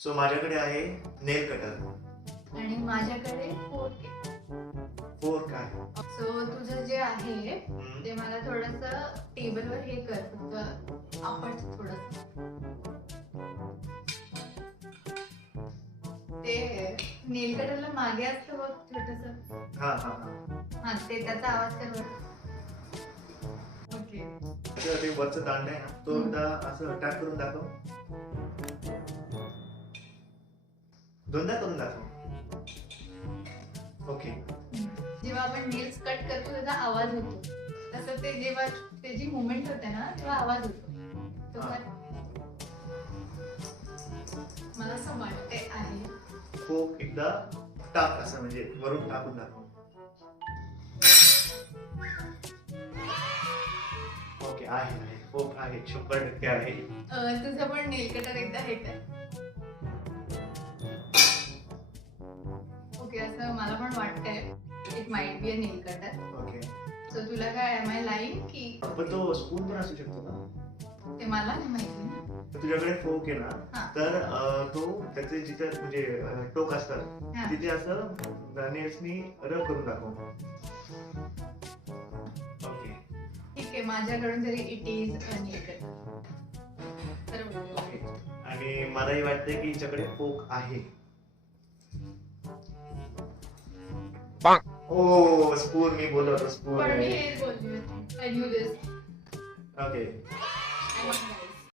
So माझ्याकडे आहे नेल cutter आणि माझ्याकडे फोर्क आहे. फोर्क आहे. सो तुझं जे आहे ते मला थोडंसं टेबलवर हे कर, फक्त आपण थोडंसं ते नेल कटरला मागे असतं बघ छोटंसं. हा हा हा हा ते त्याचा आवाज कर बरं. ओके. तर ते वरचं दांड आहे ना, तो एकदा असं टॅप करून दाखव. दोनदा करून दाखव. ओके. जेव्हा आपण नेल्स कट करतो त्याचा आवाज होतो, तसं ते जेव्हा त्याची मुवमेंट होते ना तेव्हा आवाज होतो. तो मला असं वाटते आहे. फोक एकदा टाक, असं म्हणजे वरून टाकून दाखव. ओके, आहे फोक आहे, 100% आहे. तुझं पण नेल कटर एकदा हे कर. ओके, असं मला पण वाटतंय it might be a nail cutter. Okay. So तुला काय एम आय लाईन की पण तो स्पून पण असू शकतो ना? ते मला नाही माहिती ना. तर तुझ्याकडे फोक आहे हा. ना, तर तो त्याचे जिथे म्हणजे टोक असतात हा. तिथे असं नेल्सनी रब करून दाखव. ओके. ठीक आहे, माझ्याकडून तरी it is a nail cutter. तर ओके. आणि मलाही वाटतंय की हिच्याकडे फोक आहे. ओ स्पून, मी बोललो होतो स्पून पण मी आहे. हेच बोलली होती. I new this. ओके.